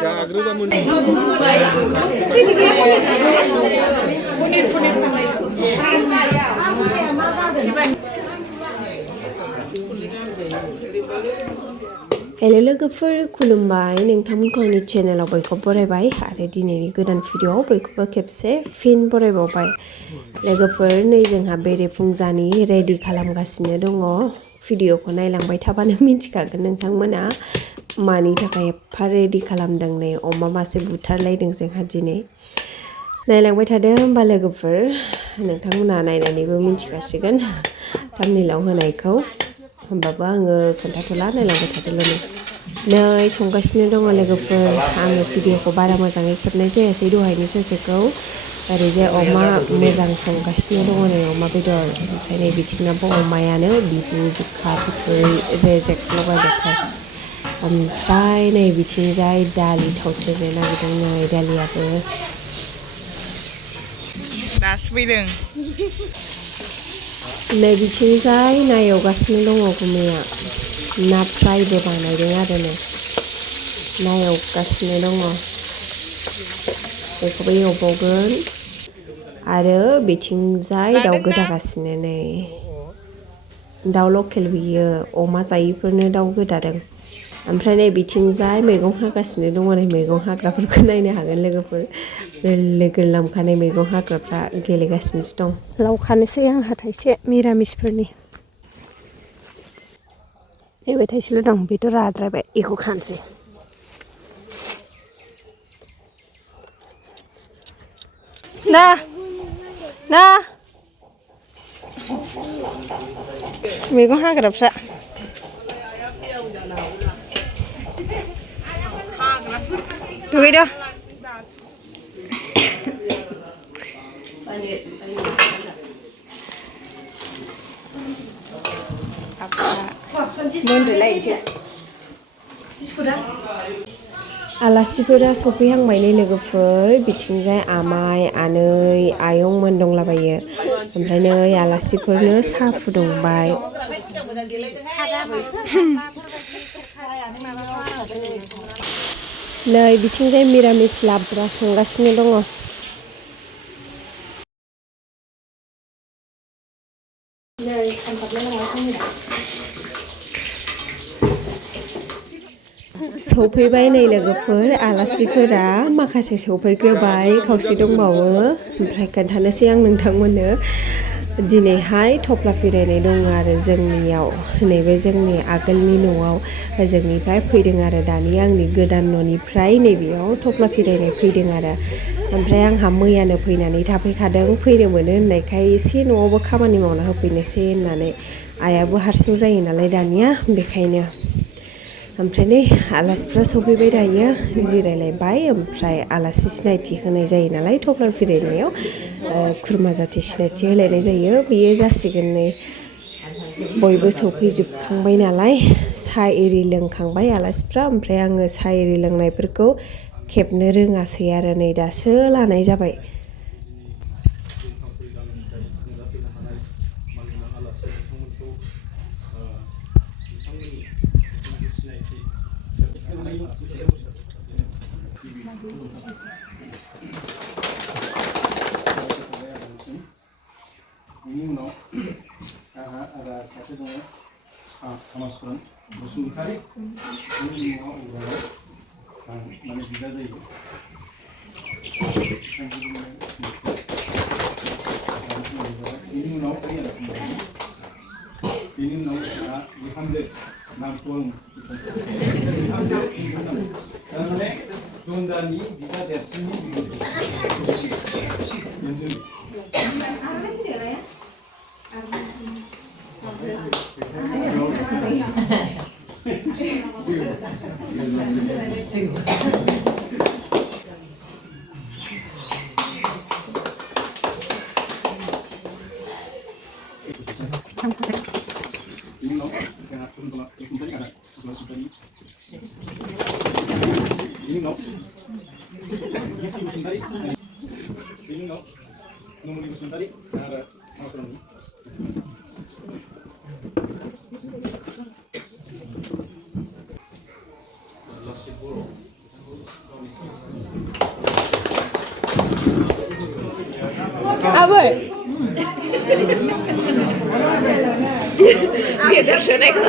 जाग्रोबा मोन हेलो लोगोफोर खुलुमबाय नोंथांमोनखौ आंनि चेनेलाव बयखौबो बरायबाय आरो दिनैनि गोदान भिडिअआव बयखौबो खेबसे फिन बरायबावबाय लोगोफोर नै जोंहा बेरेफुंजानि रेडि खालामगासिनो दङ भिडिअखौ नायलांबाय थाबानो मिन्थिखागोन नोंथांमोना मानि थाखाय एफा रेडि खालामदों नै अमा मासे बुथारलायदों जोंहा दिनै नायलांबाय थादों होमबा लोगोफोर नोंथांमोना नायनानैबो मिन्थिखासिगोन थाम्बनेइलाव होनायखौ होमबाबो आङो खोन्थाथ'ला नायलांबाय थादोल' नै संगासिनो दङ लोगोफोर आङो भिडिअखौ बारा मोजाङै खेबनाय जायासै दहायनि ससेखौ ओरैजाय अमा मोजां संगासिनो दङ नै अमा बेदर ओमफ्राय नै बिथिंनाबो अमायानो बिबु बिखा बिथै रेजेक लगायजोबबाय ओमफ्राय नै बिथिंजाय दालि थाव सेरनो नागिरदों नै दालियाबो दासो फैदों नै बिथिंजाय ना एवगासिनो दङ गुमैया ना फ्रायबो बानायदों आरो नै ना एवगासिनो दङ बेखौबो एवबावगोन आरो बिथिंजाय दाउ गोदागासिनो नै दाउ लकेल बियो अमा जायैफोरनो दाउ गोदादों ओमफ्राय नै बिथिंजाय मैगं हागासिनो दङ नै मैगं हाग्राफोरखौ नायनो हागोन लोगोफोर गोरलै गोरलामखानाय मैगं हाग्राफ्रा गेलेगासिनोसो दं लाव खानोसै आंहा थाइसे मिरामिसफोरनि एबाय थाइसेल' दं बेथ' राद्रायबाय बेखौ खानोसै ना ना मैगं हाग्राफ्रा दुगैदो आलासिफोरा सफैहांबाय लोगोफोर बिथिंजाय आमाय आनै आयंमोन दंलाबायो ओमफ्राय नै आलासिफोरनो साहा फुदुंबाय नै बिथिंजाय मिरामिस लाब्रा संगासिनो दङ सफैबाय नै लोगोफोर आलासिफोरा माखासे सफैग्रोबाय खावसे दंबावो ओमफ्राय खोन्थानोसै आं नोंथांमोननो दिनैहाय थफ्ला फिरायनाय दङ आरो जोंनियाव नैबे जोंनि आगोलनि न'आव जोंनिफ्राय फैदों आरो दानि आंनि गोदान न'निफ्राय नैबेयाव थफ्ला फिरायनाय फैदों आरो ओमफ्राय आंहा मैयानो फैनानै थाफैखादों फैनो मोनो होननायखाय एसे न'आवबो खामानि मावना होफैनोसै होननानै आइयाबो हारसिं जायो नालाय दानिया बेखायनो ओमफ्राय नै आलासिफ्रा सफैबाय दायो जिरायलायबाय ओमफ्राय आलासि सिनायथि होनाय जायो नालाय थफ्ला फिरायनायाव खुरमा जाथि सिनायथि होलायनाय जायो बेयो जासिगोन नै बयबो सफैजोबखांबाय नालाय साहा एरि लोंखांबाय आलासिफ्रा ओमफ्राय आङो साहा एरि लोंनायफोरखौ खेबनो रोङासै आरो नै दासो लानाय जाबाय बेनि उनाव आंहा आदा सासे दङ समाजफोर बसुमतारी बेनि उनाव आं माने बिदा जायो बेनि उनाव आंहा बिहामजो नामखौ आं थारमाने दन्दानि बिदा देरसिननि बेदर सोनायखौ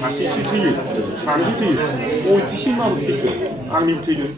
다시 시트이, 방시트이, 오 10만 원 티켓, 앙님 티켓.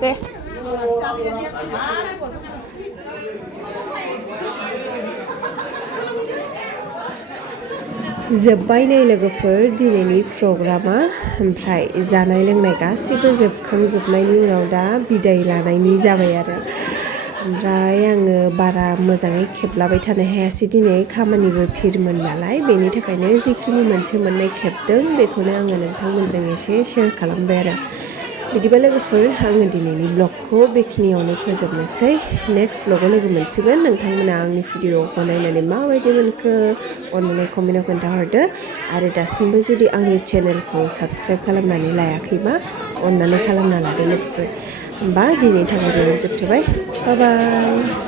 네. जोब्बाय नै लोगोफोर दिनैनि प्रग्रामा ओमफ्राय जानाय लोंनाय गासिबो जोबखांजोबनायनि उनाव दा बिदाय लानायनि जाबाय आरो ओमफ्राय आङो बारा मोजाङै खेबलाबाय थानो हायासै दिनै खामानिबो भिरमोन नालाय बेनि थाखायनो जिखिनि मोनसे मोननै खेबदों बेखौनो आङो नोंथांमोनजों एसे शेयार खालामबाय आरो बिदिबा लोगोफोर आङो दिनैनि ब्लगखौ बेखिनियावनो फोजोबनोसै नेक्स्ट ब्लगाव लोगो मोनसिगोन नोंथांमोना आंनि भिडिअखौ नायनानै माबायदि मोनखो अन्नानै कमेन्टआव खोन्थाहरदो आरो दासिमबो जुदि आंनि चेनेलखौ साबस्क्राइब खालामनानै लायाखैबा अन्नानै खालामना लादो लोगोफोर होमबा दिनैनि थाखाय बेयावनो जोबथ'बाय बाय बाय